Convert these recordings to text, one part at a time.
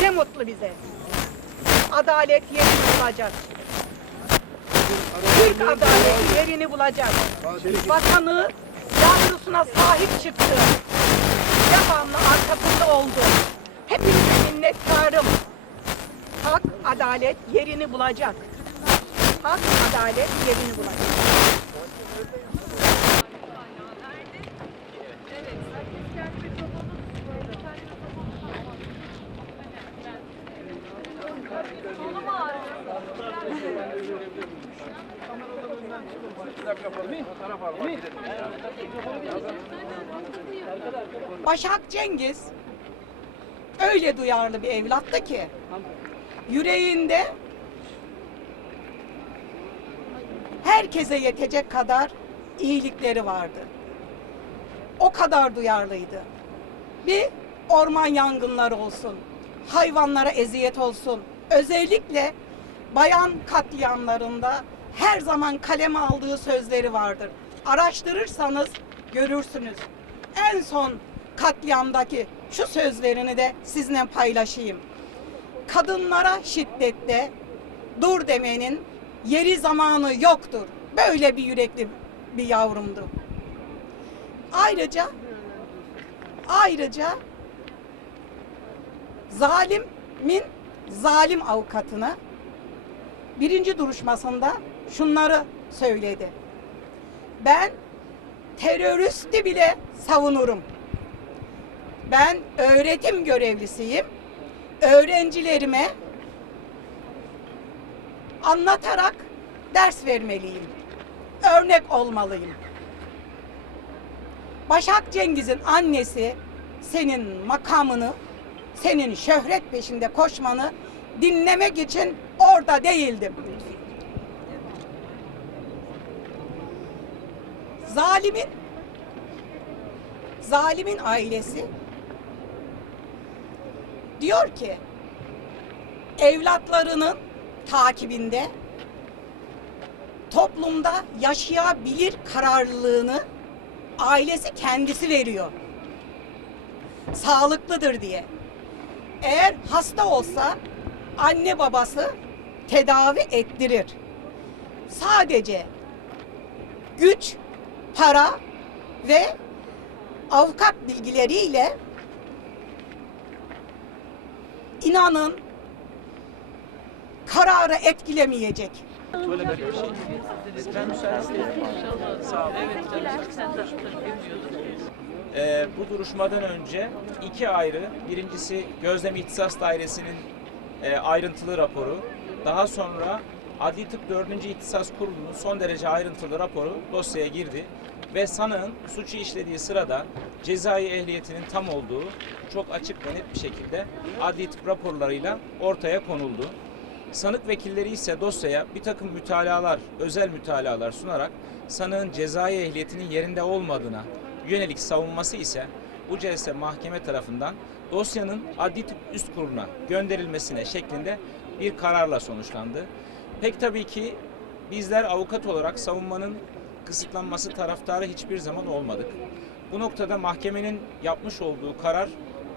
Ne mutlu bize. Adalet yerini bulacak. Türk adaleti yerini bulacak. Vatanı yavrusuna sahip çıktı. Devamlı arkasında oldu. Hepinize minnettarım. Hak, adalet yerini bulacak. Hak, adalet yerini bulacak. Başak Cengiz öyle duyarlı bir evlattı ki yüreğinde herkese yetecek kadar iyilikleri vardı. O kadar duyarlıydı. Bir orman yangınları olsun, hayvanlara eziyet olsun. Özellikle bayan katliamlarında her zaman kaleme aldığı sözleri vardır. Araştırırsanız görürsünüz. En son katliamdaki şu sözlerini de sizinle paylaşayım. Kadınlara şiddette dur demenin yeri zamanı yoktur. Böyle bir yürekli bir yavrumdu. Ayrıca ayrıca zalimin zalim avukatına birinci duruşmasında şunları söyledi. Ben teröristi bile savunurum. Ben öğretim görevlisiyim. Öğrencilerime anlatarak ders vermeliyim. Örnek olmalıyım. Başak Cengiz'in annesi senin makamını, senin şöhret peşinde koşmanı dinlemek için orada değildim. Zalimin zalimin ailesi diyor ki evlatlarının takibinde toplumda yaşayabilir kararlılığını ailesi kendisi veriyor. Sağlıklıdır diye. Hasta olsa anne babası tedavi ettirir. Sadece güç, para ve avukat bilgileriyle inanın kararı etkilemeyecek. Ee, bu duruşmadan önce iki ayrı, birincisi Gözlem İhtisas Dairesi'nin e, ayrıntılı raporu, daha sonra Adli Tıp 4. İhtisas Kurulu'nun son derece ayrıntılı raporu dosyaya girdi ve sanığın suçu işlediği sırada cezai ehliyetinin tam olduğu çok açık ve net bir şekilde adli tıp raporlarıyla ortaya konuldu. Sanık vekilleri ise dosyaya bir takım mütalalar, özel mütalalar sunarak sanığın cezai ehliyetinin yerinde olmadığına yönelik savunması ise bu celse mahkeme tarafından dosyanın adli tıp üst kuruluna gönderilmesine şeklinde bir kararla sonuçlandı. Pek tabii ki bizler avukat olarak savunmanın kısıtlanması taraftarı hiçbir zaman olmadık. Bu noktada mahkemenin yapmış olduğu karar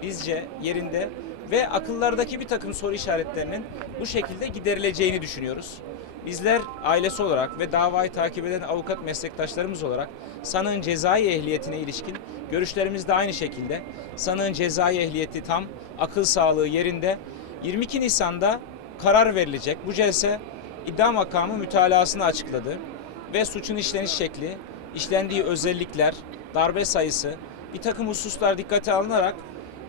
bizce yerinde ve akıllardaki bir takım soru işaretlerinin bu şekilde giderileceğini düşünüyoruz. Bizler ailesi olarak ve davayı takip eden avukat meslektaşlarımız olarak sanığın cezai ehliyetine ilişkin görüşlerimiz de aynı şekilde. Sanığın cezai ehliyeti tam, akıl sağlığı yerinde. 22 Nisan'da karar verilecek. Bu celse iddia makamı mütalasını açıkladı ve suçun işleniş şekli, işlendiği özellikler, darbe sayısı, bir takım hususlar dikkate alınarak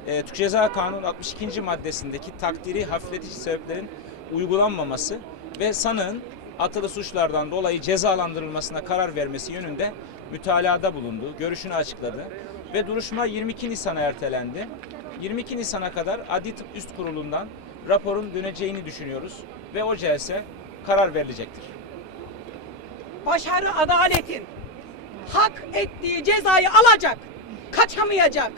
e, Türk Ceza Kanunu 62. maddesindeki takdiri hafifletici sebeplerin uygulanmaması ve sanığın atılı suçlardan dolayı cezalandırılmasına karar vermesi yönünde mütalada bulundu, görüşünü açıkladı ve duruşma 22 Nisan'a ertelendi. 22 Nisan'a kadar Adli Tıp Üst Kurulu'ndan raporun döneceğini düşünüyoruz ve o celse karar verilecektir. Başarı adaletin hak ettiği cezayı alacak, kaçamayacak.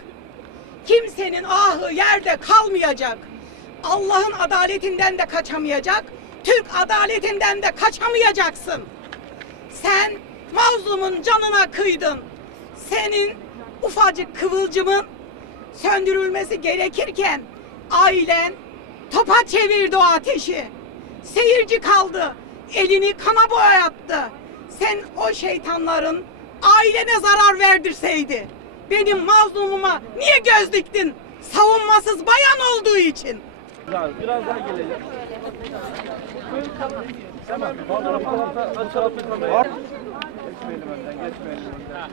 Kimsenin ahı yerde kalmayacak. Allah'ın adaletinden de kaçamayacak, Türk adaletinden de kaçamayacaksın. Sen mazlumun canına kıydın. Senin ufacık kıvılcımın söndürülmesi gerekirken ailen Topa çevirdi o ateşi. Seyirci kaldı. Elini kana boyattı. Sen o şeytanların ailene zarar verdirseydi. Benim mazlumuma niye göz diktin? Savunmasız bayan olduğu için. Biraz daha gelelim. Hemen fotoğraf alalım. Açalım bir kamerayı. Geçmeyelim önden, geçmeyelim önden.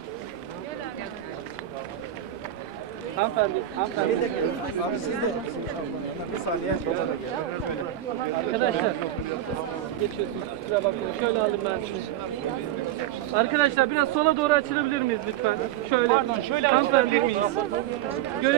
Hanımefendi, hanımefendi. Abi siz de. Bir saniye. Arkadaşlar geçiyorsunuz kusura bakmayın. Şöyle alayım ben sizi. Arkadaşlar biraz sola doğru açılabilir miyiz lütfen? Şöyle. Pardon şöyle açılabilir miyiz?